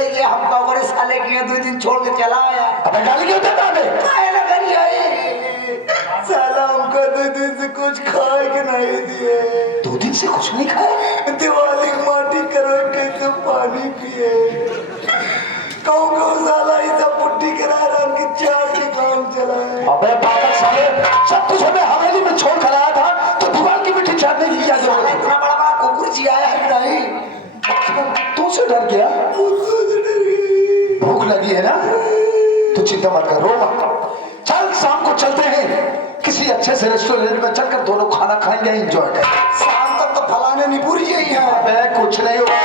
ले हम कौरे साले के 2 दिन छोड़ के चला आया। अबे गाली क्यों देता है? खाए ना करी आई साला हमको 2 दिन से कुछ खाए के नहीं दिए। 2 दिन से कुछ नहीं खाया? दिवाली माटी करो कैसे पानी पिए कहूँ साला इसे पुट्टी करा रहा की चार के काम चलाए। अबे पागल साले, सब कुछ हमें हवेली में छोड़ कर आया था तो दीवार की मिट्टी चाटने की क्या जरूरत है? इतना बड़ा बड़ा कुकुर जी आया है कि नहीं? तू से डर गया? भूख लगी है ना? तो चिंता मत कर, रो मत। चल शाम को चलते हैं किसी अच्छे से रेस्टोरेंट में, चलकर दोनों खाना खाएंगे, एंजॉय करेंगे। शाम तक तो फलाने नहीं पूरी यही है। अबे कुछ नहीं होगा,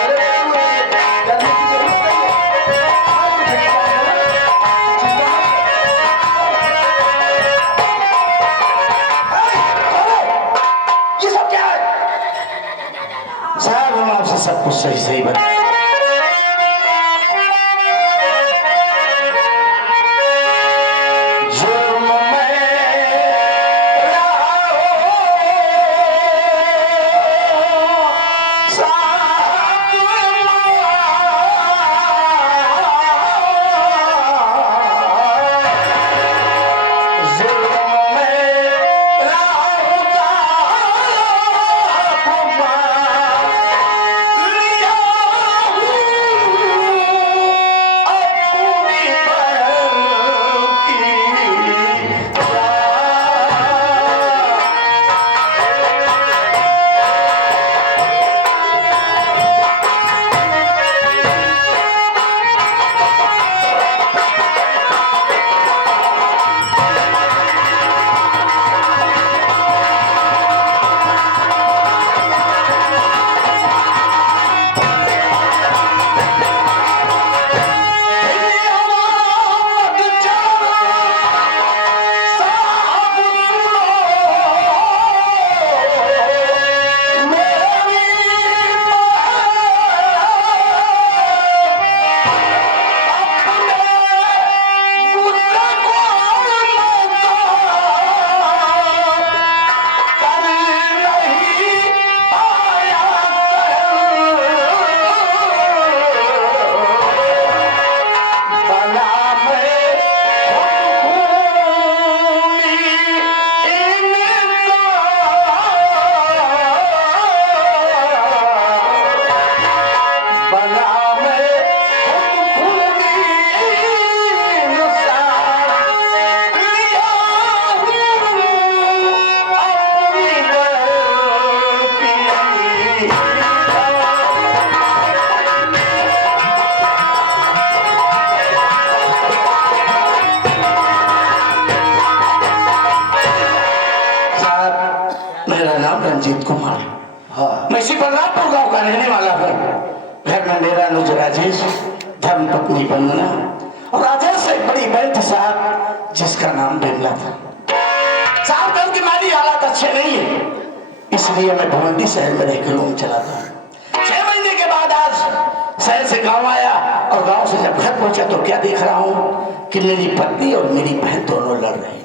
सब कुछ सही सही बता। रंजीत कुमार, हाँ, मैं इसी बलरामपुर गांव का रहने वाला हूँ। घर में मेरा अनुज राजेश, धर्म पत्नी वंदना और राजेश से एक बड़ी बहन थी साहब जिसका नाम बिमला था। साहब घर की माली हालात अच्छे नहीं है, इसलिए मैं भिवंडी शहर में रहकर रूम चलाता हूँ। 6 महीने के बाद आज शहर से गाँव आया और गाँव से जब घर पहुंचा तो क्या देख रहा हूँ कि मेरी पत्नी और मेरी बहन दोनों लड़ रही।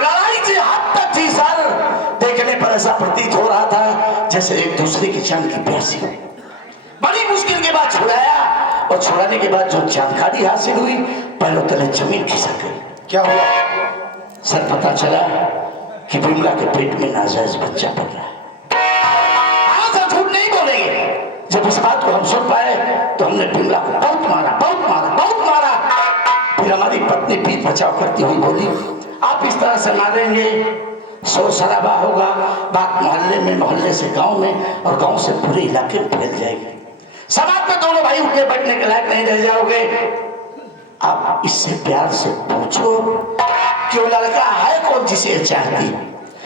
लड़ाई की हद तक थी सर, देखने पर ऐसा प्रतीत हो रहा था जैसे एक दूसरे की जान की प्यासी। बड़ी मुश्किल के बाद छुड़ाया और छुड़ाने के बाद जो जानकारी हासिल हुई पैरों तले जमीन खिसक गई। क्या हुआ सर? पता चला कि बिमला के पेट में नाजायज बच्चा पड़ रहा है। हाँ सर, झूठ नहीं बोलेंगे। जब इस बात को हम सुन पाए तो हमने बिमला को बहुत मारा, बहुत मारा, बहुत मारा। फिर हमारी पत्नी पीठ बचाव करती हुई बोली, आप इस तरह से मारेंगे शोर शराबा होगा, बात मोहल्ले में, मोहल्ले से गांव में और गांव से पूरे इलाके में फैल जाएगी। समाज में दोनों भाई उठने बैठने के लायक नहीं रह जाओगे। आप इससे प्यार से पूछो कि वो लड़का है कौन जिसे चाहती।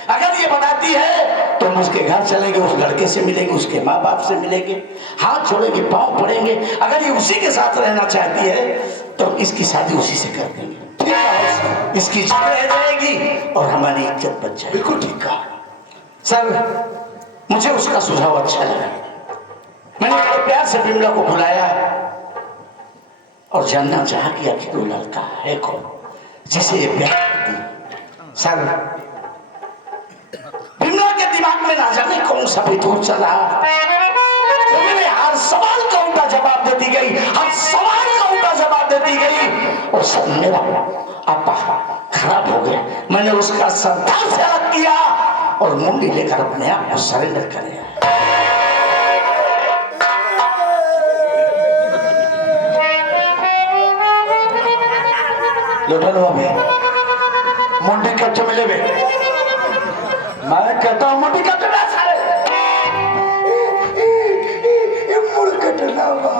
अगर ये बताती है तो हम उसके घर चलेंगे, उस लड़के से मिलेंगे, उसके माँ बाप से मिलेंगे, हाथ छोड़ेंगे, पाँव पड़ेंगे। अगर ये उसी के साथ रहना चाहती है तो इसकी शादी उसी से कर देंगे। ठीक है, इसकी इज्जत रह जाएगी और हमारी इज्जत बच जाएगी। बिल्कुल ठीक कहा सर, मुझे उसका सुझाव अच्छा लगा। मैंने बड़े प्यार से बिमला को बुलाया और जानना चाहा कि आखिर वो लड़का है कौन जिसे ये प्यार करती। सर, बिमला के दिमाग में ना जाने कौन सा फितूर चला, हर सवाल का उनका जवाब देती गई। सवाल का उल्टा जवाब देती गई और सब मेरा आपा खराब हो गया। मैंने उसका सरदार से अलग किया और मुंडी लेकर अपने आप को सरेंडर कर दिया। लोटलो अभी मुंडी कट मिले बे, मैं कहता हूँ मुंडी कट ना सारे मुड़ कटना बा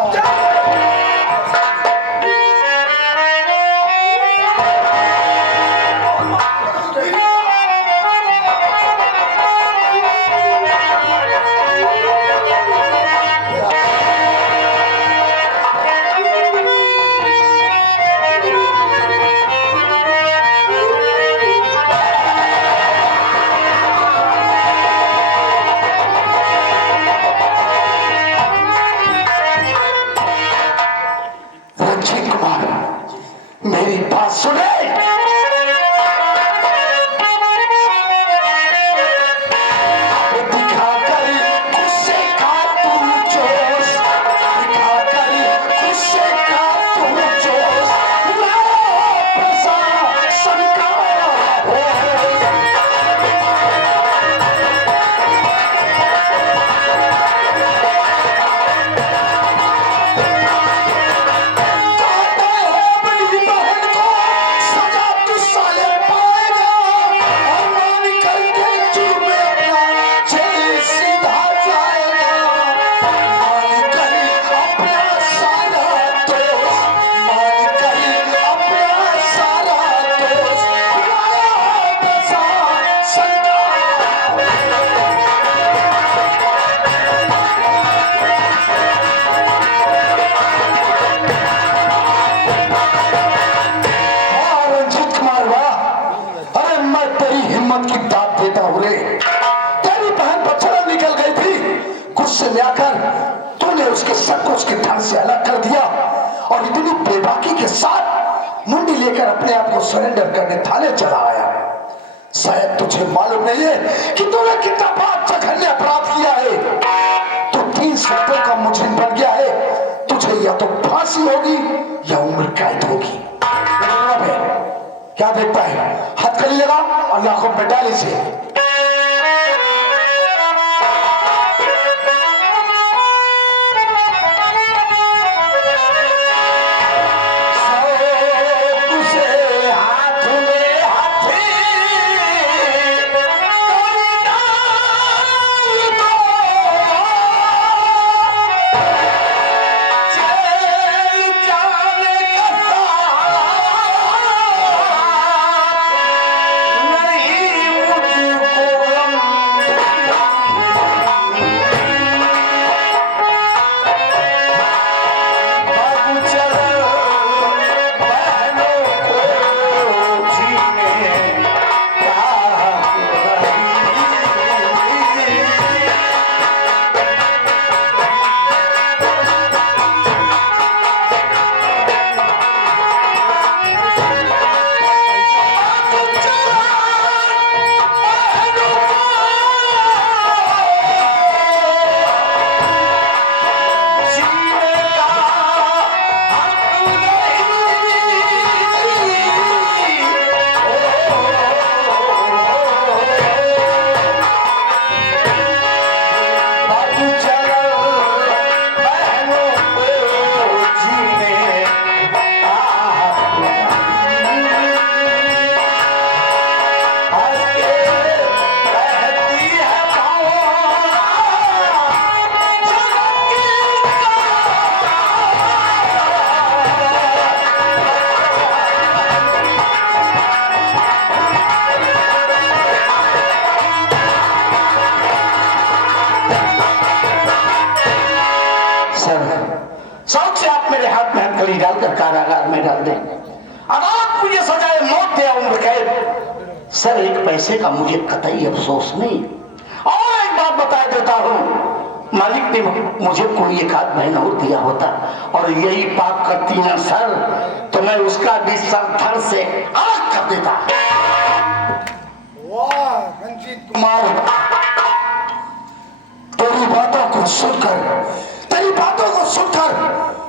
मेरी बात सुने। दिखाकर गुस्से का तू जोश, दिखाकर गुस्से का तू जोश, प्रशासन का की दाद देता हूं रे। तेरी बहन बछड़ा निकल गई थी, गुस्से में आकर तूने उसके सर को उसके धड़ से अलग कर दिया और इतनी बेबाकी के साथ मुंडी लेकर अपने आप को सरेंडर करने थाने चला आया। शायद तुझे मालूम नहीं है कि तूने कितना बड़ा जघन्य अपराध किया है। तू 30 रुपए का मुजरिम बन गया है। तुझे या तो फांसी होगी या उम्र कैद होगी। क्या देखता है? हथकड़ी लगा और लाखों में डाल इसे। हथकड़ी डालकर कारागार में डाल दें। अदालत मुझे सजाए मौत दे उम्र कैद। सर एक पैसे का मुझे कतई अफसोस नहीं। और एक बात बता देता हूँ, मालिक ने मुझे कोई एक आध महीना और दिया होता और यही पाप करती ना सर, तो मैं उसका भी सर धड़ से अलग कर देता। वाह रंजीत कुमार, तेरी बातों को सुनकर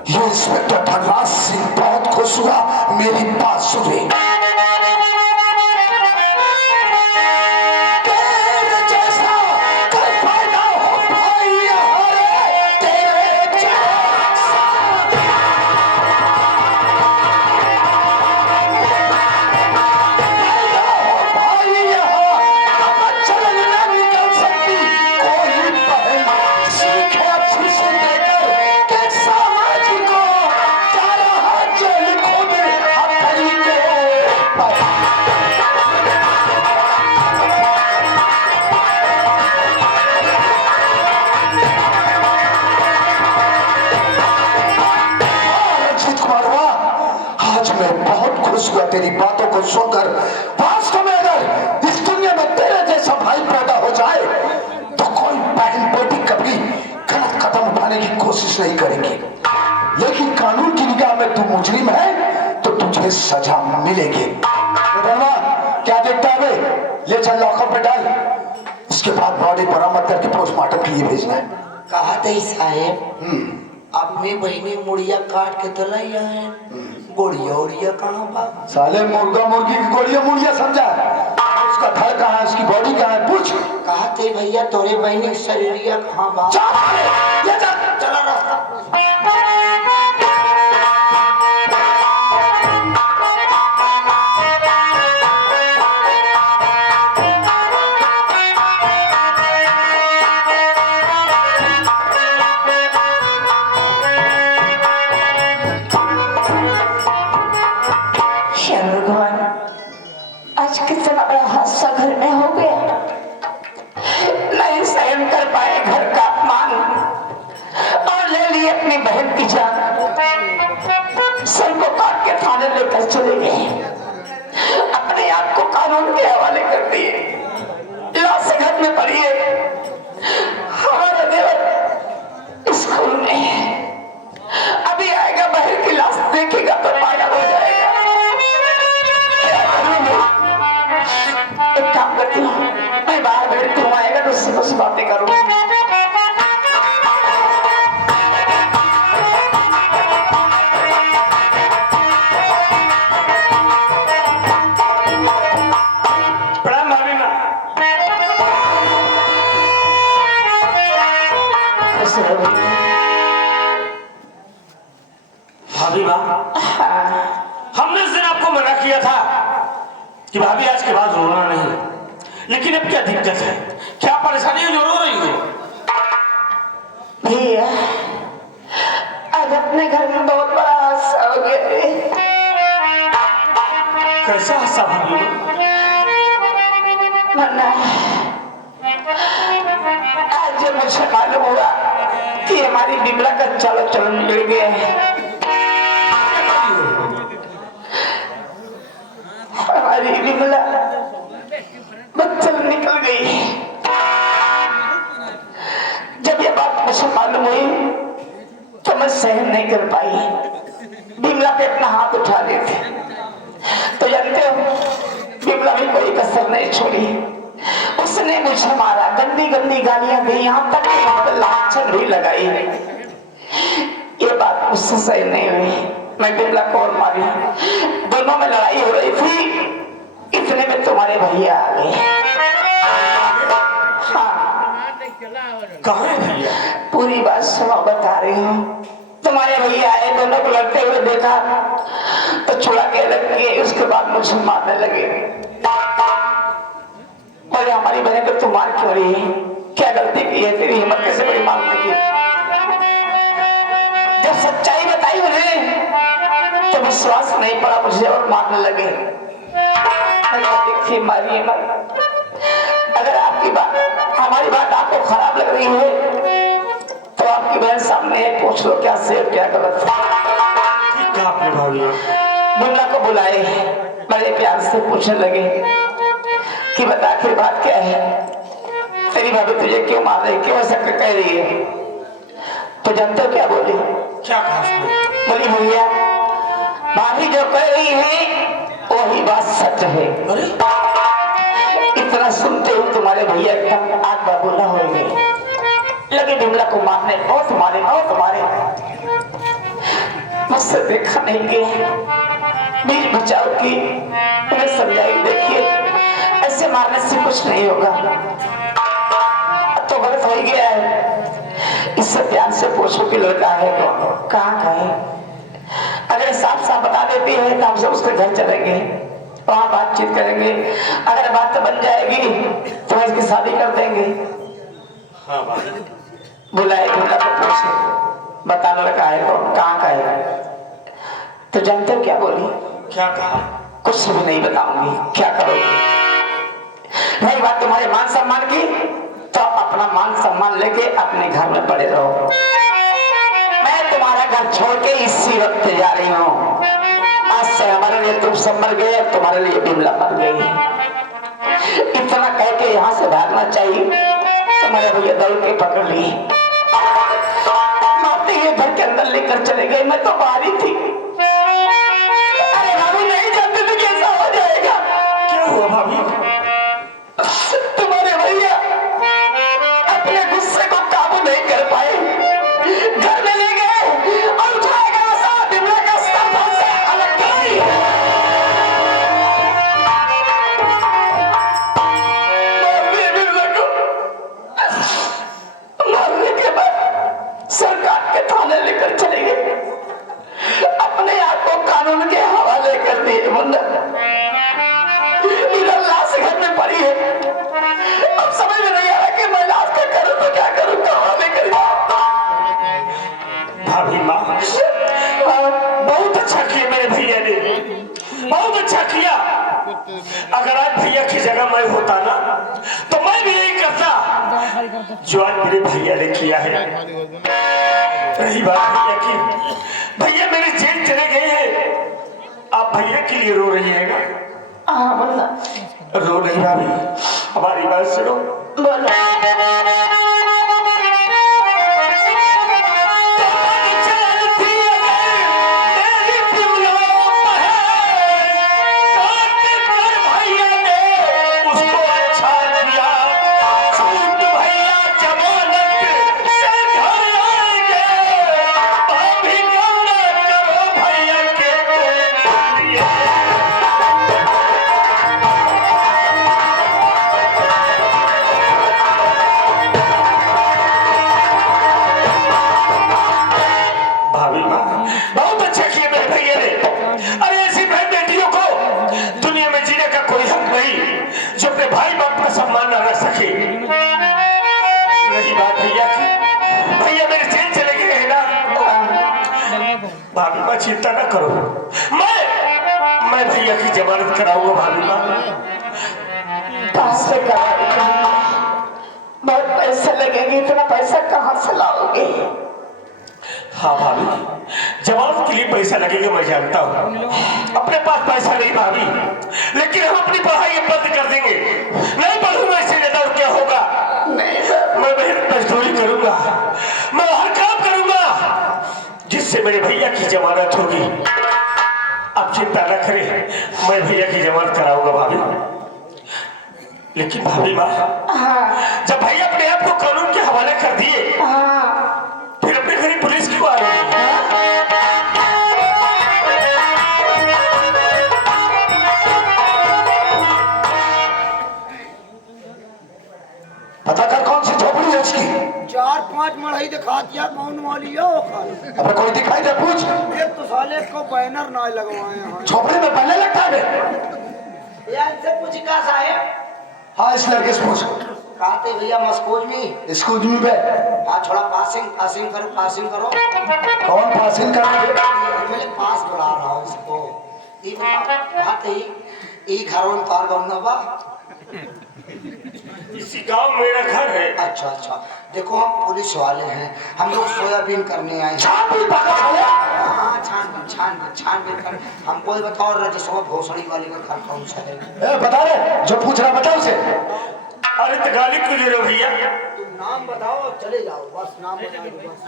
ये इंस्पेक्टर धनराज सिंह बहुत खुश हुआ मेरी बात सुने। तेरी बातों को सुनकर वास्तव में अगर इस दुनिया में तेरे जैसा भाई पैदा हो जाए तो कोई बहन बेटी कभी गलत कदम उठाने की कोशिश नहीं करेगी, लेकिन कानून की निगाह में तू मुजरिम है तो तुझे सजा मिलेगी। क्या देखता है बे? ले चल लॉकअप में डाल, उसके बाद बॉडी बरामद करके पोस्टमार्टम के लिए भेजना है। कहा थे साहेब अपनी बहनी मुड़िया काट के तो लाई है, गोड़िया उड़िया कहाँ बा? साले मुर्गा मुर्गी की गोड़िया मुड़िया समझा? उसका धड़ कहाँ है, उसकी बॉडी कहाँ है, पूछ। कहा थे भैया तोरे बहनी शरीरिया कहाँ बा? चला रास्ता। आज कितना बड़ा हादसा घर में हो गया, नहीं सहन कर पाए घर का अपमान और ले लिए अपनी बहन की जान। सर को काट के थाने लेकर चले गए, अपने आप को कानून के हवाले कर दिए। लाश घर में पड़ी है, हमारा देवर स्कूल में है, अभी आएगा बहन की लाश देखेगा तो पागल हो जाएगा। एक काम करती हूँ, मैं बाहर बैठती हूँ, आएगा तो उससे कुछ बातें करूँ। प्रणाम भाभी माँ। भाभी माँ, हमने इस दिन आपको मना किया था कि भाभी आज के बाद रोना नहीं, लेकिन अब क्या दिक्कत है, क्या परेशानी है जो रो रही हो? भैया आज अपने घर में बहुत बड़ा हादसा हो गया। कैसा हादसा भाभी? मन्ना आज जब मुझे मालूम हुआ कि हमारी बिगड़ा का चाल चलन बिगड़ गया है, हमारी बिमला बच्चल निकल गई। जब ये बात मुझे मालूम हुई तो मैं सहन नहीं कर पाई, बिमला पे अपना हाथ उठा देते। तो जानते हो बिमला भी कोई कसर नहीं छोड़ी, उसने मुझे मारा, गंदी गंदी गालियां दी, यहाँ तक लाछन भी लगाई। ये बात मुझसे सही नहीं हुई, मैं बिमला को और मारी। दोनों में लड़ाई हो रही थी, इतने में तुम्हारे भैया आ गए। हाँ कहाँ है भैया? पूरी बात सुनो, बता रही हूँ। तुम्हारे भैया आए, दोनों को लड़ते हुए देखा तो छुड़ा के रख के उसके बाद मुझे मारने लगे। और हमारी बहन को तुम मार क्यों रही है? क्या गलती की है? तेरी हिम्मत कैसे बड़ी मारने की? जब सच्चाई बताई उन्हें तो विश्वास नहीं पड़ा मुझे और मारने लगे। देखिए मारिए मत, अगर आपकी बात हमारी बात आपको खराब लग रही है तो आपकी बहन सामने है, पूछ लो क्या सही क्या गलत। आपने भाभी बिमला को बुलाए, बड़े प्यार से पूछने लगे कि बता आखिर बात क्या है, तेरी भाभी तुझे क्यों मार रही, क्यों ऐसा कह रही है? तो जानते हो क्या बोली? क्या कहा? बोली भैया भाभी जो कह रही है वही बात सच है। अरे इतना सुनते ही तुम्हारे भैया एकदम आग बबूला हो गए, लगे बिमला को मारने, बहुत मारे बहुत मारे। मुझसे देखा नहीं गया। बीच बचाव की उन्हें समझाई, देखिए ऐसे मारने से कुछ नहीं होगा। तो गलत हो गया है, इससे ध्यान से पूछो कि लड़का है कौन, कहाँ का है। अगर साफ साफ बता देती है तो हम सब उसके घर चलेंगे, वहां बातचीत करेंगे। अगर बात बन जाएगी तो इसकी शादी कर देंगे। हाँ बुलाए बुला तो पूछे, बता लड़का है कौन, कहाँ का है। तो जानते हो क्या बोली? क्या कहा? कुछ भी नहीं बताऊंगी। क्या करोगे? नहीं बात तुम्हारे मान सम्मान की, तो अपना मान सम्मान लेके अपने घर में पड़े रहो। मैं तुम्हारा घर छोड़ के इसी वक्त जा रही हूँ। आज से हमारे लिए तुम सब मर गए, तुम्हारे लिए बिमला मर गई। इतना कह के यहाँ से भागना चाहिए। तुम्हारे भैया दौड़ के पकड़ लिए, मारते हुए घर के अंदर लेकर चले गए। मैं तो बाहर ही थी। अरे भाभी नहीं जानते थे कैसा हो जाएगा। क्या हुआ भाभी? तुम्हारे भैया अपने गुस्से को काबू नहीं कर पाए, घर में ले गए और उठाएगा ऐसा बिमला का स्तंभ से अलग कराई। बिमला को मारने के बाद सर काट के थाने लेकर चले गए, अपने आप को कानून के हवाले कर दिए। मुन्ना इधर लाश घर में पड़ी है, अब समझ में नहीं आ रहा कि मैं लाश का करूं तो क्या करूं, कहां ले करूं। भाभी माँ, बहुत अच्छा किया मेरे भैया ने, बहुत अच्छा किया। अगर आज भैया की जगह मैं होता ना तो मैं भी यही करता जो आज मेरे भैया ने किया है। रही बात भैया की, भैया मेरे जेल चले गए हैं, आप भैया के लिए रो रही है ना? हाँ बोला। रो नहीं भाभी, हमारी बात सुनो। बोलो। चिंता न करो, मैं भैया की जमानत कराऊंगा भाभी माँ। कहां से कराओगे? बहुत पैसे लगेंगे, इतना पैसा कहां से लाओगे? हाँ भाभी, जमानत के लिए पैसा लगेगा मैं जानता हूँ। अपने पास पैसा नहीं भाभी, लेकिन हम अपनी पढ़ाई बंद कर देंगे। नहीं पढ़ूंगा इससे ज्यादा और क्या होगा। मैं मेहनत मजदूरी करूंगा, मैं हर काम करूंगा जिससे मेरे भैया की जमानत होगी। अब चिंता न करें, मैं भैया की जमानत कराऊंगा भाभी। लेकिन भाभी माँ, जब भैया अपने आप को कानून के हवाले कर दिए, फिर अपने घर पुलिस क्यों आ रही है? पता कर कौन सी झोपड़ी है उसकी। 4-5 मढ़ाई दिखा दिया, कौन वाली है वो खाली। अब कोई दिखाई दे पूछ। एक तो साले को बैनर ना लगवाए हैं। झोपड़ी में बैनर लगता है यार से पूछ का साहब। हाँ इस लड़के से पूछ। कहते भैया मस्कूज में स्कूल में पे। हाँ थोड़ा पासिंग करो। कौन पासिंग कर? मैं पास बुला रहा हूँ इसको। ये बात ही ये घर में तार बनना बा। इसी गांव मेरा घर है। अच्छा, देखो हम पुलिस वाले हैं, हम लोग सोयाबीन करने आए हैं। हाँ छानबीन कर। हमको बताओ रजसवा भोसड़ी वाली का घर कौन सा है? बता रहे जो पूछ रहा बता उसे। अरे तो गाली क्यों दे रहे हो भैया? तुम नाम बताओ चले जाओ, बस नाम बता दो बस।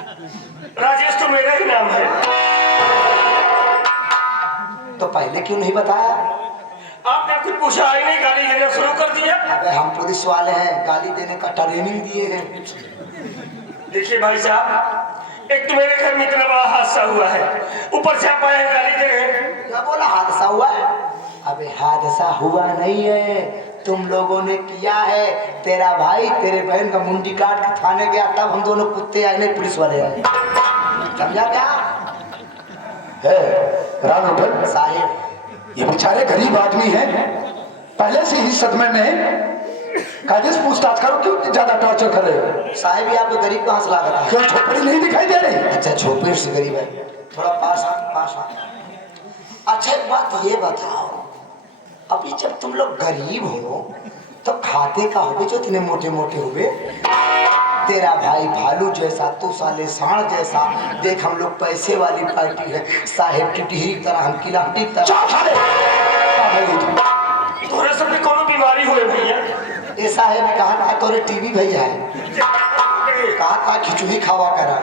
राजेश तो मेरा ही नाम है। तो पहले क्यों नहीं बताया? आपने कुछ पूछा ही नहीं, गाली देना शुरू कर दिया। अबे हम पुलिस वाले हैं, गाली देने का ट्रेनिंग दिए हैं। देखिए भाई साहब, एक तो मेरे घर में इतना बड़ा हादसा हुआ है, ऊपर से आप आए गाली दे रहे हैं। क्या बोला हादसा हुआ है? अबे हादसा हुआ नहीं है, तुम लोगों ने किया है। तेरा भाई तेरे बहन का मुंडी काट के थाने गया, तब हम दोनों कुत्ते आए नहीं पुलिस वाले आए। समझा क्या? राम होटल साहिब ये बेचारे गरीब आदमी हैं, पहले से ही सदमे में। कायदे से पूछताछ करो, क्यों ज्यादा टॉर्चर कर रहे हो? साहिब ये आपको गरीब कहाँ से ला रहा है? क्यों झोपड़ी नहीं दिखाई दे रही? अच्छा झोपड़ी से गरीब है, थोड़ा पास आ। अच्छा एक बात ये बताओ, अभी जब तुम लोग गरीब हो तो खाते का होगे जो इतने मोटे मोटे हुए? तेरा भाई भालू जैसा, तू साले सांड जैसा। देख हम लोग पैसे वाली पार्टी है, साहेब की टिहरी की तरह, हम किलाटी की तरह। तोरे सब में कोनो बीमारी हुए भैया? ये साहेब ने कहा था तोरे टीवी भैया है, कहा था खिचड़ी खावा करा।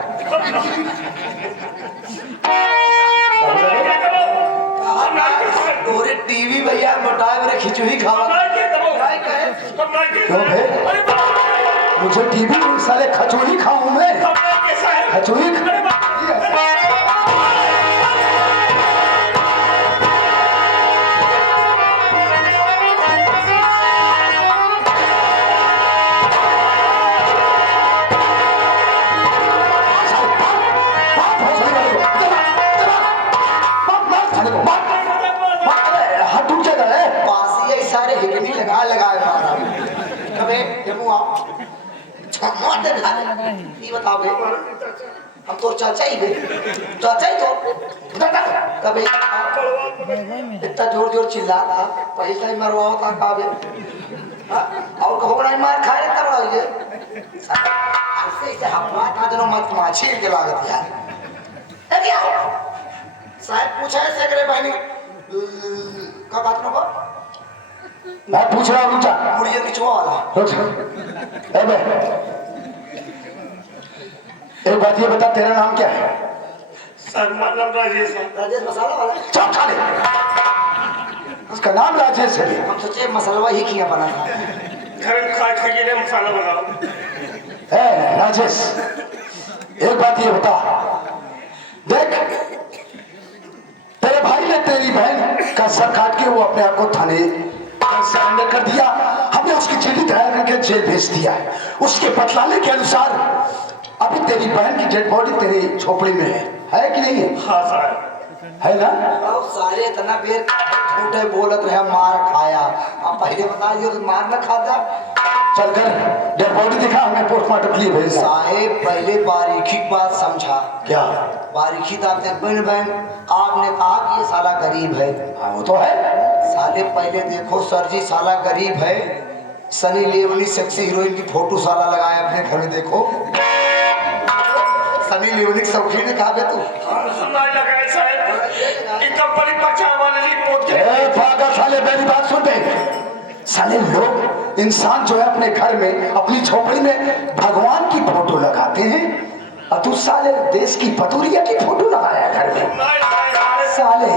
तोरे टीवी भैया मोटाए मेरे खिचड़ी खावा। क्यों भाई? मुझे टीवी साले खचोड़ी खाऊं मैं? खचोड़ी हाथ टूट जाता है। पासी है सारे हिलनी लगा मारा। कबे जम्मू आओ छमाटे खा ले। ये बताओ बे, हम तो चाचा ही बे, चाचा ही तो कबे इतना जोर जोर चिल्ला था, पैसा ही मरवाओ था काबे। और कहो बड़ा मार खाए तब ये ऐसे ऐसे हवा था दोनों मत माछी के लागत यार। अरे आओ साहब पूछा है सेक्रेटरी बहनी का बात ना को मैं पूछ रहा हूँ रुचा मुड़िए निचवा वाला। ए बे, एक बात ये बता, तेरा नाम क्या है? सर नाम राजेश है। राजेश मसाला वाला। चुप साले, उसका नाम राजेश है। हम सोचे मसाला ही किया बना था। घर खा खाइए ने मसाला बनाओ। ए राजेश, एक बात ये बता, देख तेरे भाई ने तेरी बहन का सर काट के वो अपने आप को थाने सरेंडर कर दिया। हमने उसकी चिट्ठी तैयार करके जेल भेज दिया है। उसके बतलाने के अनुसार अभी तेरी बहन की डेड बॉडी तेरी झोपड़ी में है कि नहीं है? हाँ सर है ना? और सारे इतना बेर झूठे बोलत रहे मार खाया। अब पहले बता दियो कि मार न खाता। चल कर डेड बॉडी दिखा, हमें पोस्टमार्टम के लिए भेज। साहेब पहले बारीकी बात समझा। क्या बारीकी दाते बहन बहन आपने कहा कि ये साला गरीब है। हाँ वो तो है। साले पहले देखो सर जी, साला गरीब है। सनी लियोनी सेक्सी हीरोइन की फोटो साला लगाया अपने घर में, देखो सनी लियोनी शौकीन ने कहा बे तू सुनाई लगा है साहब, इतना बड़ी बच्चा वाले रिपोर्ट के ए पागल साले, मेरी बात सुन दे। साले लोग इंसान जो है अपने घर में अपनी झोपड़ी में भगवान की फोटो लगाते हैं, और तू साले देश की पतूरिया की फोटो लगाया घर में। साले